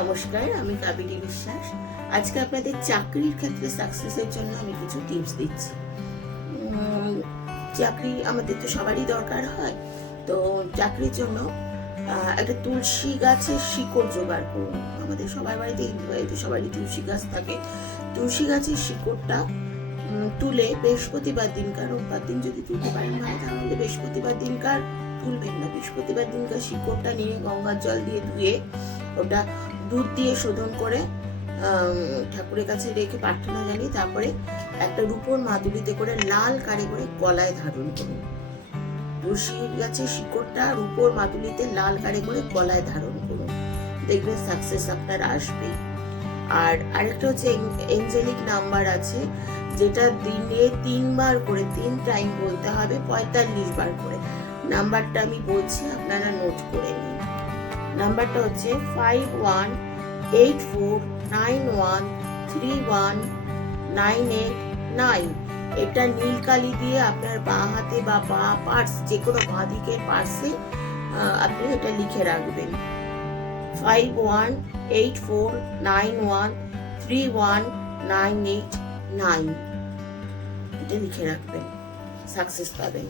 নমস্কার, আমি কাবেরী বিশ্বাস। আজকে আপনাদের চাকরির ক্ষেত্রে সাকসেসের জন্য আমি কিছু টিপস দিচ্ছি। চাকরি আমাদের তো সবারই দরকার হয়, তো চাকরির জন্য একটা তুলসী গাছের শিকড় জোগাড় করুন। আমাদের সবার বাড়িতে সবারই তুলসী গাছ থাকে। তুলসী গাছের শিকড়টা তুলে বৃহস্পতিবার দিনকার, রোববার দিন যদি তুলতে পারেন ভালো, তাহলে বৃহস্পতিবার দিনকার তুলবেন না। বৃহস্পতিবার দিনকার শিকড়টা নিয়ে গঙ্গার জল দিয়ে ধুয়ে ওটা দুধ দিয়ে শোধন করে ঠাকুরের কাছে রেখে প্রার্থনা জানিয়ে তারপরে একটা রূপোর মাদুলিতে করে লাল কারে করে গলায় ধারণ করুন। তুলসী গাছের শিকড়টা রূপোর মাদুলিতে লাল কারে করে গলায় ধারণ করুন, দেখবেন সাকসেস আপনার আসবে। আর আরেকটা হচ্ছে এঞ্জেলিক নাম্বার আছে, যেটা দিনে 3 বার করে 3 টাইম বলতে হবে, 45 বার করে। নাম্বারটা আমি বলছি, আপনারা নোট করে নিন। নাম্বারটা হচ্ছে 5184913198 এটা নীল কালি দিয়ে আপনার বাঁ হাতে বা বাঁ পার্স, যে কোনো বাঁ দিকের পার্সে আপনি এটা লিখে রাখবেন। 5184913198 এটা লিখে রাখবেন, সাকসেস পাবেন।